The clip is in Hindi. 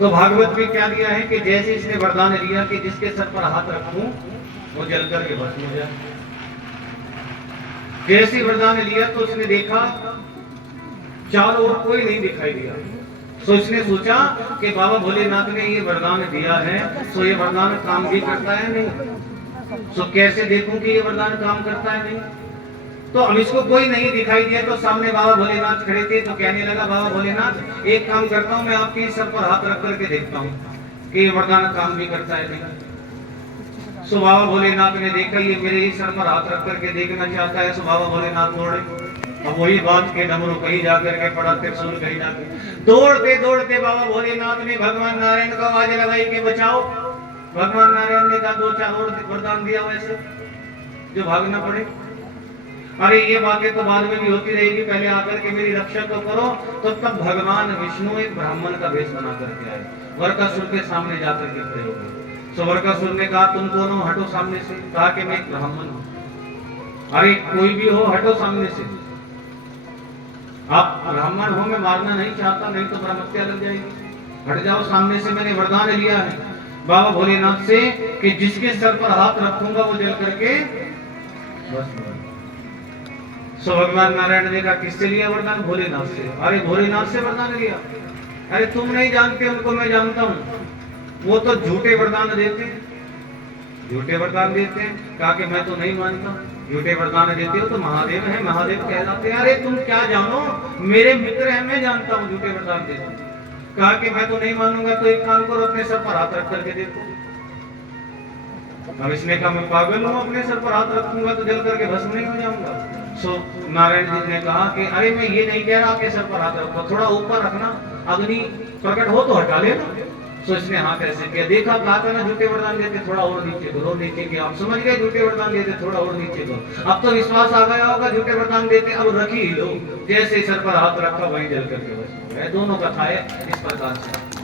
तो भागवत में क्या दिया है कि जैसे इसने वरदान लिया कि जिसके सर पर हाथ रखूं वो जल करके भस्म हो जाए, जैसे वरदान लिया तो उसने देखा चारों ओर कोई नहीं दिखाई दिया। तो इसने सोचा कि बाबा भोलेनाथ ने ये वरदान दिया है, तो ये वरदान काम भी करता है नहीं, तो कैसे देखूं कि ये वरदान काम करता है नहीं। तो अब इसको कोई नहीं दिखाई दिया, तो सामने बाबा भोलेनाथ खड़े थे, तो कहने लगा बाबा भोलेनाथ एक काम करता हूँ, मैं आपके सर पर हाथ रख करके देखता हूँ कि ये वरदान काम भी करता है नहीं। सो बाबा भोलेनाथ ने देखा ये मेरे ही सर पर हाथ रख करके देखना चाहता है, सो बाबा भोलेनाथ दौड़े। अब वही बात के डमरू कहीं जाकर के पड़ा, त्रिशूल कहीं जाकर दौड़ते दौड़ते बाबा भोलेनाथ ने भगवान नारायण को आवाज लगाई कि बचाओ। भगवान नारायण ने कहा दो चार और वरदान दिया वैसे जो भागना पड़े। अरे ये बातें तो बाद में भी होती रहेगी, पहले आकर के मेरी रक्षा तो करो। तो तब भगवान विष्णु एक ब्राह्मण का वेश बना करके आए, वरकासुर के सामने जाकर के खड़े हो गए। तो वरकासुर ने कहा तुम कौन हो, हटो सामने से। कहा कि मैं एक ब्राह्मण हूं। अरे कोई भी हो हटो सामने से, आप ब्राह्मण हो, मैं मारना नहीं चाहता, नहीं तो ब्रह्मत्या लग जाएगी, हट जाओ सामने से। मैंने वरदान लिया है बाबा भोलेनाथ से कि जिसके सर पर हाथ रखूंगा वो जल करके बस। सो भगवान नारायण ने कहा किससे लिया वरदान? भोलेनाथ से। अरे भोलेनाथ से वरदान लिया? अरे तुम नहीं जानते उनको, मैं जानता हूँ, वो तो झूठे वरदान देते हैं, झूठे वरदान देते हैं। कहा कि मैं तो नहीं मानता, झूठे वरदान देते हो तो महादेव है, महादेव कहलाते हैं। अरे तुम क्या जानो, मेरे मित्र हैं, मैं जानता हूँ झूठे वरदान देते हैं। कहा कि मैं तो नहीं मानूंगा, तो एक काम करो अपने सर पर हाथ रख करके देखो। अब इसने कहा मैं पागल हूँ, अपने सर पर हाथ रखूंगा तो जल करके भस्म नहीं हो जाऊंगा। सो नारायण जी ने कहा कि अरे मैं ये नहीं कह रहा कि सर पर हाथ रखो, थोड़ा ऊपर रखना, अग्नि प्रकट हो तो हटा लेना। सो इसने हाथ ऐसे किया, देखा, कहा था ना झूठे वरदान देते, थोड़ा और नीचे करो, नीचे किया। आप समझ गए झूठे वरदान देते, थोड़ा और नीचे करो। अब तो विश्वास आ गया होगा झूठे वरदान देते, अब रख ही लो। जैसे सर पर हाथ रखा वहीं जल करके बस हो गए। दोनों कथाएं इस प्रकार से।